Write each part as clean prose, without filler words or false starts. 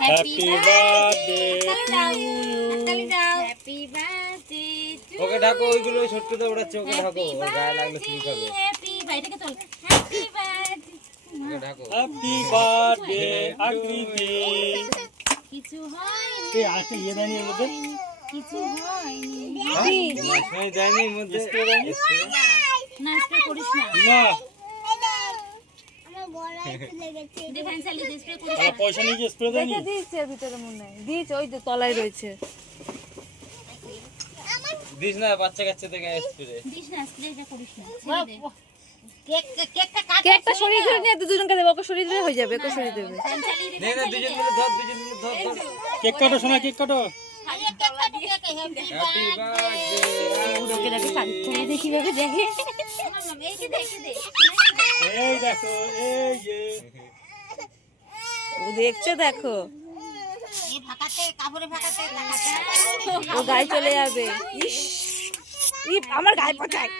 Happy birthday happy birthday ওকে ঢাকো, ওইগুলো ছোট্ট তো ওড়াচ্ছে, ওকে ঢাকো, ওর গায়ে লাগলে চুরি খাবে। হ্যাপি বাইটাকে চল হ্যাপি বার্থডে ওকে ঢাকো। হ্যাপি বার্থডে আকৃতি। কিছু হয়নি এই আজকে ইয়ে দেয়নি এর মধ্যে? কিছু হয়নি এই দেয়নি এর মধ্যে? স্প্রে দেয়নি? না স্প্রে করিস না না, দে ফ্যান চালিয়ে দে স্প্রে করিস তারা পয়সা নিয়ে গিয়ে স্প্রে দেয়নি? দিয়েছে এর ভিতরে মনে হয় দিয়েছে, ওই তো তলায় রয়েছে। দিস না বাচ্চা কাচ্চা থেকে স্প্রে। দিস না স্প্রেটা করিস না ছেড়ে দে কেকটা কাট কেকটা সরিয়ে ধরে নিয়ে দুজনকে দেবো, ওকে সরিয়ে দিলে হয়ে যাবে, ওকে সরিয়ে দেবে। ফ্যান চালিয়ে দে নে না, দুজন মিলে ধর, দুজন মিলে ধর ধর। কেক কাটো শোনা, কেক কাটো। Happy birthday. ওকে দেখে পারি ছেড়ে দে কিভাবে দেখে এই যে দেখে দে এই দেখো, এই যে ও দেখছে, দেখো এই ফাকাতে কাপড়ে ফাকাতে ও গায়ে চলে যাবে। ইস, আমার গায়ে পচায়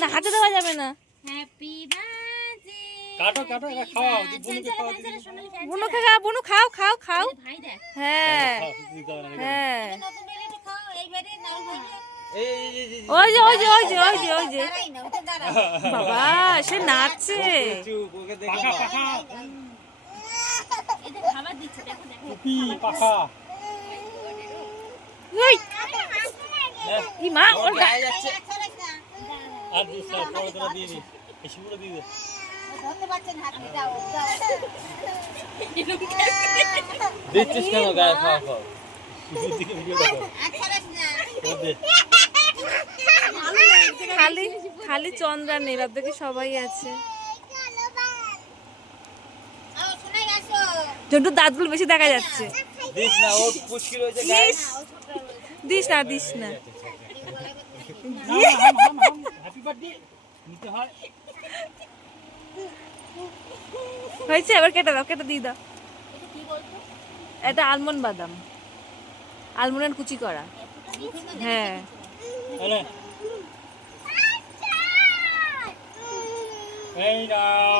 না, হাতে দেওয়া যাবে না। হ্যাপি বার্থডে কাটো কাটো, এটা খাওয়াও, বুনুকে খাওয়া দিবি। বুনু খা, বুনু খাও খাও খাও। ভাই দেখ হ্যাঁ খাও, দিতে হবে না। হ্যাঁ, নতুন বেলে একটু খাও এই বেরে নাও ভাই ওই যে ওই যে ওই যে ওই যে ওই যে বাবা সে নাচছে। চুপ, ওকে দেখে পাখা না। পাখা, এদের খাবার দিচ্ছে দেখো দেখো টুপি পাখা। ওই ই মা, ওর ওর গায়ে যাচ্ছে। আর দিস না, পরে তোরা দিয়ে দিস, বেশি করে দিয়ে দে। দিচ্ছিস কেন গায়ে? খাওয়া খাও। শুধু দিকে ভিডিও দেখো। তোর দে। খালি খালি চন্দ্রা নেই, বাদ বাকি সবাই আছে। জন্টুর দাঁতগুলো বেশি দেখা যাচ্ছে। দিস না, ওর পুচকি রয়েছে গায়ে। ইস, দিস না দিস না। হ্যাপি বার্থডে নিতে হয়। হয়েছে, এবার কেটে দাও, কেটে দিয়ে দাও। এটা আলমন্ড বাদাম, আলমন্ড কুচি করা। হ্যাঁ আরে এই নাও।